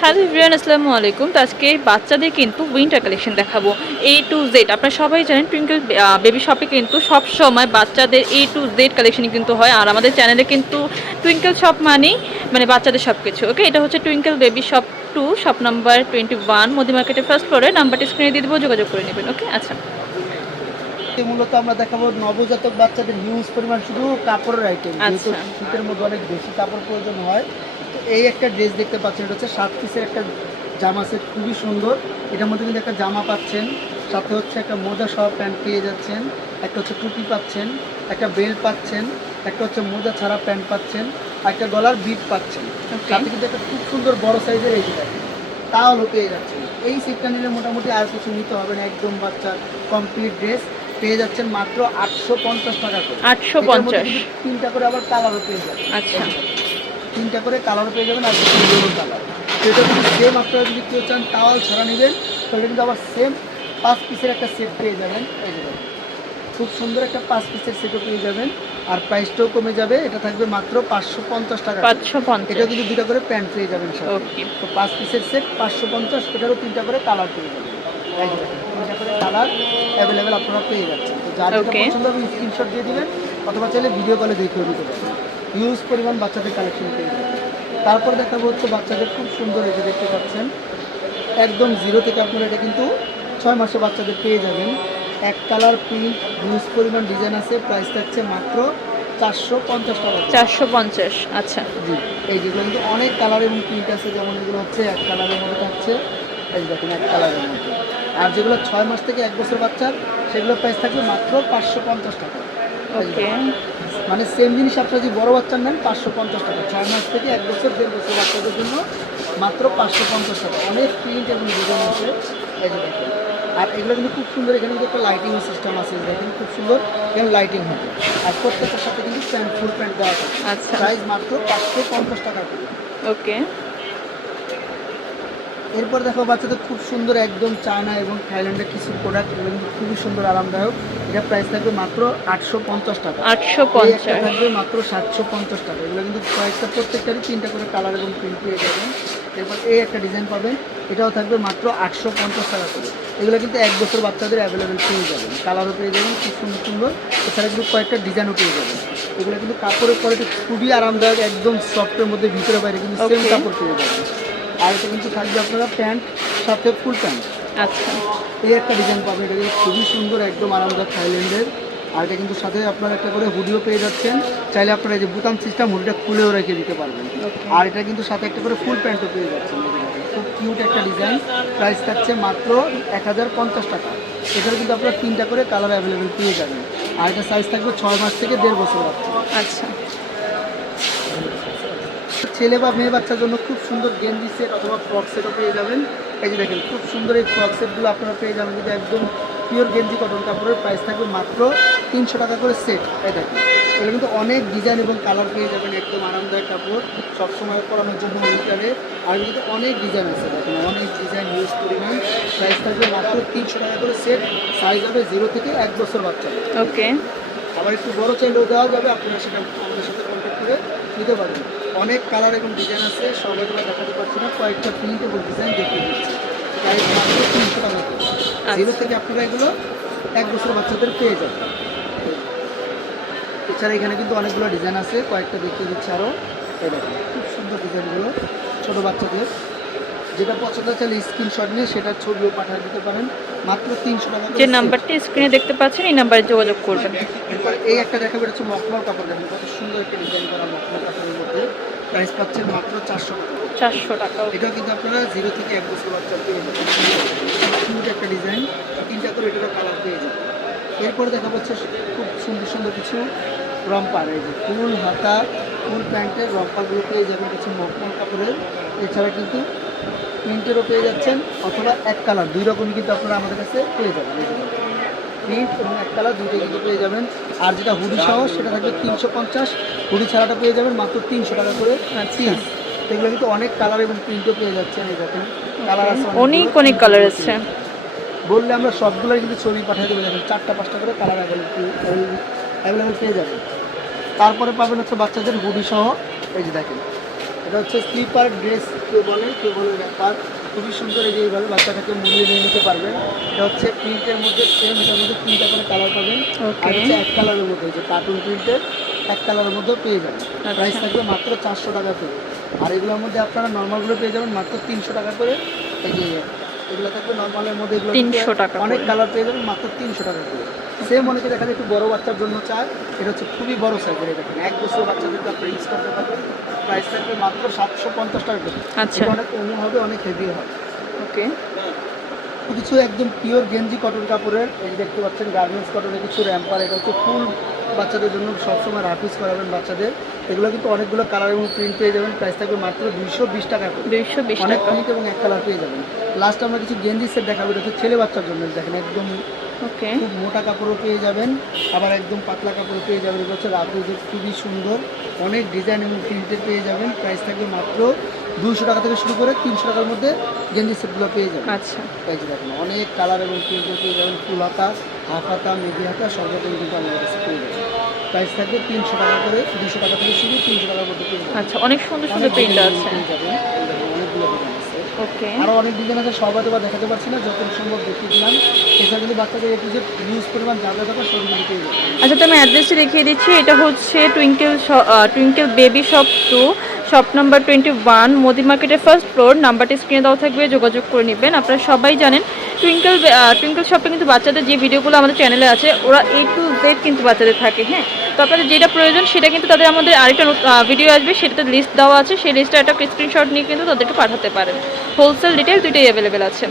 Hello ইব্রিয়ান আসসালামু আলাইকুম। তো আজকে বাচ্চাদের কিন্তু উইন্টার কালেকশন দেখাবো। এ টু জেড আপনারা সবাই জানেন টুইঙ্কেল বেবি শপে কিন্তু সব সময় বাচ্চাদের এ টু জেড কালেকশনই কিন্তু হয়। আর আমাদের চ্যানেলে কিন্তু টুইঙ্কেল শপ মানেই মানে বাচ্চাদের সব কিছু ওকে এটা হচ্ছে twinkle baby shop to shop number twenty one Modi মার্কেটের ফার্স্ট ফ্লোরে নাম্বারটি স্ক্রিনে দিয়ে দেবো যোগাযোগ করে নেবেন ওকে আচ্ছা। মূলত আমরা দেখাবো নবজাতক বাচ্চাদের হিউজ পরিমাণ শুধু কাপড়ের আইটেম যেহেতু আচ্ছা। শীতের মধ্যে অনেক বেশি কাপড় প্রয়োজন হয়। এই একটা ড্রেস দেখতে পাচ্ছেন এটা হচ্ছে সাত পিসের একটা জামা সেট খুবই সুন্দর। এটার মধ্যে কিন্তু একটা জামা পাচ্ছেন সাথে হচ্ছে একটা মোজা সহ প্যান্ট পেয়ে যাচ্ছেন একটা হচ্ছে টুপি পাচ্ছেন একটা বেল্ট পাচ্ছেন একটা হচ্ছে মোজা ছাড়া প্যান্ট পাচ্ছেন আর একটা গলার বিট পাচ্ছেন। সাথে কিন্তু একটা খুব সুন্দর বড় সাইজের এই যেটা তাহলে পেয়ে যাচ্ছেন। এই সেটটা নিলে মোটামুটি আর কিছু নিতে হবে না একদম বাচ্চার কমপ্লিট ড্রেস পেয়ে যাচ্ছেন মাত্র আটশো পঞ্চাশ টাকা করে। আটশো পঞ্চাশ। তিনটা করে আবার কালারও পেয়ে যাবেন আচ্ছা। তিনটা করে কালারও পেয়ে যাবেন আর ইয়েলো কালার। সেটা যদি সেম আপনারা যদি কেউ চান টাওয়াল ছাড়া নেবেন তাহলে কিন্তু আবার সেম পাঁচ পিসের একটা সেট পেয়ে যাবেন। খুব সুন্দর একটা পাঁচ পিসের সেটও পেয়ে যাবেন। আর প্রাইসটাও কমে যাবে এটা থাকবে মাত্র পাঁচশো পঞ্চাশ টাকা। পাঁচশো এটা পঞ্চাশ কিন্তু দুটা করে প্যান্ট পেয়ে যাবেন তো পাঁচ পিসের সেট পাঁচশো পঞ্চাশ এটারও তিনটা করে কালার পেয়ে যাবেন। তিনটা করে কালার অ্যাভেলেবেল আপনারা পেয়ে যাচ্ছেন। তো যার. পছন্দ হবে স্ক্রিনশট দিয়ে দিবেন অথবা চাইলে ভিডিও কলে দেখেও দিতে পারবেন হিউজ পরিমাণ বাচ্চাদের কালেকশন পেয়ে যাবেন তারপর দেখাবো হচ্ছে বাচ্চাদের খুব সুন্দর এটা দেখতে পাচ্ছেন। একদম জিরো থেকে আপনারা এটা কিন্তু ছয় মাসে বাচ্চাদের পেয়ে যাবেন। এক কালার প্রিন্ট হিউজ পরিমাণ ডিজাইন আছে প্রাইস থাকছে মাত্র চারশো পঞ্চাশ টাকা। চারশো পঞ্চাশ আচ্ছা। জি এই যেগুলো কিন্তু অনেক কালার এবং প্রিন্ট আছে যেমন এগুলো হচ্ছে এক কালারের মধ্যে থাকছে। এই দেখুন এক কালারের মধ্যে আর যেগুলো ছয় মাস থেকে এক বছর বাচ্চার সেগুলো প্রাইস থাকবে মাত্র পাঁচশো পঞ্চাশ টাকা। ওকে মানে সেম জিনিস আপনারা যদি বড় বাচ্চার নেন পাঁচশো পঞ্চাশ টাকা। ছয় মাস থেকে এক বছর দেড় বছর বাচ্চাদের জন্য মাত্র পাঁচশো পঞ্চাশ টাকা। অনেক প্রিন্ট এবং ডিজাইন আছে আর এগুলো কিন্তু খুব সুন্দর এখানে কিন্তু একটা লাইটিং সিস্টেম আছে দেখেন খুব সুন্দর এখানে লাইটিং হবে। আর প্রত্যেকটার সাথে কিন্তু প্যান্ট ফুল প্যান্ট দেওয়া আছে আচ্ছা। প্রাইস মাত্র পাঁচশো পঞ্চাশ টাকা ওকে এরপর দেখো বাচ্চাদের খুব সুন্দর একদম চায়না এবং থাইল্যান্ডের কিছু প্রোডাক্ট এগুলো কিন্তু খুবই সুন্দর আরামদায়ক। এটা প্রাইস থাকবে মাত্র আটশো পঞ্চাশ টাকা। আটশো পঞ্চাশ। থাকবে মাত্র সাতশো পঞ্চাশ টাকা। এগুলো কিন্তু কয়েকটা প্রত্যেকটারই তিনটা করে কালার এবং প্রিন্ট পেয়ে যাবেন এরপর এই একটা ডিজাইন পাবেন এটাও থাকবে মাত্র আটশো পঞ্চাশ টাকা করে। এগুলো কিন্তু এক বছর বাচ্চাদের অ্যাভেলেবেল পেয়ে যাবেন। কালারও পেয়ে যাবেন খুব সুন্দর সুন্দর। এছাড়া কিন্তু কয়েকটা ডিজাইনও পেয়ে যাবেন। এগুলো কিন্তু কাপড়ের কোয়ালিটি খুবই আরামদায়ক একদম সফটের মধ্যে ভিতরে বাইরে কিন্তু সেম কাপড় পেয়ে যাবেন। আর এটা কিন্তু থাকবে আপনারা প্যান্ট সাথে ফুল প্যান্ট। আচ্ছা। এই একটা ডিজাইন পাবেন এটা খুবই সুন্দর একদম আরামদায়ক থাইল্যান্ডের। আর এটা কিন্তু সাথে আপনারা একটা করে হুডিও পেয়ে যাচ্ছেন। চাইলে আপনারা এই যে বুতাম সিস্টেম হুডিটা খুলেও রেখে দিতে পারবেন। আর এটা কিন্তু সাথে একটা করে ফুল প্যান্টও পেয়ে যাচ্ছেন। খুব কিউট একটা ডিজাইন প্রাইস থাকছে মাত্র এক হাজার পঞ্চাশ টাকা। এখানে কিন্তু আপনারা তিনটা করে কালার অ্যাভেলেবেল পেয়ে যাবেন। আর এটা সাইজ থাকবে ছয় মাস থেকে দেড় বছর আচ্ছা। ছেলে বা মেয়ে বাচ্চার জন্য খুব সুন্দর গেঞ্জি সেট অথবা ফ্রক সেটও পেয়ে যাবেন। এই যে দেখেন খুব সুন্দর এই ফ্রক সেটগুলো আপনারা পেয়ে যাবেন। কিন্তু একদম পিওর গেঞ্জি কটন কাপড়ের প্রাইস থাকবে মাত্র তিনশো টাকা করে সেট এই দেখেন এগুলো কিন্তু অনেক ডিজাইন এবং কালার পেয়ে যাবেন একদম আরামদায়ক কাপড় সবসময় পরানোর জন্য উইন্টারে আর কিন্তু অনেক ডিজাইন আছে দেখেন অনেক ডিজাইন ইউজ পরিমাণ। প্রাইস থাকবে মাত্র তিনশো টাকা করে সেট সাইজ হবে জিরো থেকে এক বছর বাচ্চা। ওকে আবার একটু বড় চাইলেও দেওয়া যাবে আপনারা সেটা আমাদের সাথে কন্ট্যাক্ট করে নিতে পারবেন অনেক কালার এবং ডিজাইন আছে সবাই তোমরা দেখাতে পারছি না। কয়েকটা প্রিন্ট এবং ডিজাইন দেখতে দিচ্ছি। প্রায় মাত্র তিনশো টাকা জিরো থেকে আপনারা এগুলো এক বছর বাচ্চাদের পেয়ে যাবেন। এছাড়া এখানে কিন্তু অনেকগুলো ডিজাইন আছে কয়েকটা দেখিয়ে দিচ্ছে আরও খুব সুন্দর ডিজাইনগুলো ছোটো বাচ্চাদের। যেটা পছন্দ চাইলে স্ক্রিনশট নিয়ে সেটার ছবিও পাঠিয়ে দিতে পারেন। মাত্র তিনশো টাকা যে। নাম্বারটি স্ক্রিনে দেখতে পাচ্ছেন এই নাম্বারে যোগাযোগ করবেন। এরপরে এই একটা দেখাবে এটা হচ্ছে মখমল কাপড়। দেখেন কত সুন্দর একটা ডিজাইন করা মখমল কাপড়ের মধ্যে। প্রাইস পাচ্ছেন মাত্র চারশো টাকা। চারশো টাকা এটা কিন্তু আপনারা জিরো থেকে এক বছর বাচ্চা পেয়ে যাবেন। কিউট একটা ডিজাইন তিনটা করে এটারও কালার পেয়ে যাবেন। এরপরে দেখা যাচ্ছে খুব সুন্দর সুন্দর কিছু রম্পার এই যে ফুল হাতা ফুল প্যান্টের রম্পারগুলো পেয়ে যাবেন। কিছু মখমল কাপড়ের। এছাড়া কিন্তু প্রিন্টেরও পেয়ে যাচ্ছেন অথবা এক কালার। দুই রকমই কিন্তু আপনারা আমাদের কাছে পেয়ে যাবেন। প্রিন্ট এবং এক কালার দুইটাই কিন্তু পেয়ে যাবেন। আর যেটা হুডি সহ সেটা থাকবে তিনশো পঞ্চাশ। হুডি ছাড়াটা পেয়ে যাবেন মাত্র তিনশো টাকা করে পিস এগুলো কিন্তু অনেক কালার এবং প্রিন্টও পেয়ে যাচ্ছেন এই দেখেন। কালার আছে অনেক অনেক কালার আছে। বললে আমরা সবগুলোর কিন্তু ছবি পাঠিয়ে দেবো দেখেন চারটা পাঁচটা করে কালার অ্যাভেলেবল অ্যাভেলেবল পেয়ে যাবেন। তারপরে পাবেন হচ্ছে বাচ্চাদের হুডি সহ এই যে দেখেন। এটা হচ্ছে স্লিপার ড্রেস কেউ বলে কেউ বলে ব্যাপার খুবই সুন্দর এই যে এইভাবে বাচ্চাটাকে মুড়িয়ে নিয়ে নিতে পারবেন। এটা হচ্ছে প্রিন্টের মধ্যে সেম এটার মধ্যে তিনটা করে কালার পাবেন। আর হচ্ছে এক কালারের মধ্যে যে কার্টুন প্রিন্টের এক কালারের মধ্যেও পেয়ে যাবেন। আচ্ছা। প্রাইস থাকবে মাত্র চারশো টাকা করে। আর এগুলোর মধ্যে আপনারা নর্মালগুলো পেয়ে যাবেন মাত্র তিনশো টাকা করে। এগিয়ে যে এগুলো থাকবে নর্মালের মধ্যে এগুলো 300 টাকা অনেক। কালার পেয়ে যাবেন মাত্র তিনশো টাকা করে। সেম অনেকে দেখা যায় একটু বড় বাচ্চার জন্য চায় এটা হচ্ছে খুবই বড় সাইজের এটা দেখেন এক বছর বাচ্চাদের আপনি ইউজ করতে পারবেন প্রাইস থাকবে মাত্র সাতশো পঞ্চাশ টাকা করে। আচ্ছা। অনেক অনু হবে অনেক হেভি হবে। ওকে কিছু একদম পিওর গেঞ্জি কটন কাপড়ের এই দেখতে পাচ্ছেন গার্মেন্টস কটনের কিছু র্যাম্পার এটা হচ্ছে ফুল বাচ্চাদের জন্য সবসময় রাফিস করাবেন বাচ্চাদের। এগুলো কিন্তু অনেকগুলো কালার এবং প্রিন্ট পেয়ে যাবেন প্রাইস থাকবে মাত্র দুইশো বিশ টাকা দুইশো বিশ অনেক প্রিন্ট এবং এক কালার পেয়ে যাবেন। লাস্ট আমরা কিছু গেঞ্জি সেট দেখাবো এটা হচ্ছে ছেলে বাচ্চার জন্য দেখেন একদম ওকে খুব মোটা কাপড়ও পেয়ে যাবেন আবার একদম পাতলা কাপড় পেয়ে যাবেন। এগুলো হচ্ছে খুবই সুন্দর অনেক ডিজাইন এবং প্রিন্টের পেয়ে যাবেন। প্রাইস থাকবে মাত্র দুশো টাকা থেকে শুরু করে তিনশো টাকার মধ্যে গেঞ্জি সেটগুলো পেয়ে যাবেন। আচ্ছা। এই যে দেখেন অনেক কালার এবং প্রিন্টের পেয়ে যাবেন। ফুল হাতা হাফ হাতা মেঘি হাতা সব রকম কিন্তু আমাদের কাছে পেয়ে যাবেন। প্রাইস থাকবে তিনশো টাকা করে দুশো টাকা থেকে শুরু তিনশো টাকার মধ্যে পেয়ে যাবেন। আচ্ছা অনেক সুন্দর সুন্দর প্রিন্ট আছে। পেয়ে যাবেন। অনেকগুলো ওকে আরও অনেক ডিজাইন আছে সব হয়তো বা দেখাতে পারছি না যত সম্ভব দেখিয়ে দিলাম। এছাড়া কিন্তু বাচ্চাদের একটু যে ইউজ পরিমাণ যা যা দরকার সবগুলো পেয়ে আচ্ছা তো আমি অ্যাড্রেসটি দেখিয়ে দিচ্ছি। এটা হচ্ছে twinkle twinkle baby shop to shop number twenty one Modi মার্কেটের ফার্স্ট ফ্লোর নাম্বারটি স্ক্রিনে দেওয়া থাকবে যোগাযোগ করে নেবেন। আপনারা সবাই জানেন টুইঙ্কেল টুইঙ্কেল শপে কিন্তু বাচ্চাদের যে ভিডিওগুলো আমাদের চ্যানেলে আছে ওরা এ টু জেড কিন্তু বাচ্চাদের থাকে হ্যাঁ? তো আপনাদের যেটা প্রয়োজন সেটা কিন্তু তাদের আমাদের আরেকটা ভিডিও আসবে সেটাতে লিস্ট দেওয়া আছে। সেই লিস্টটা একটা স্ক্রিনশট নিয়ে কিন্তু তাদেরকে পাঠাতে পারেন। হোলসেল ডিটেল দুইটাই অ্যাভেলেবেল আছে।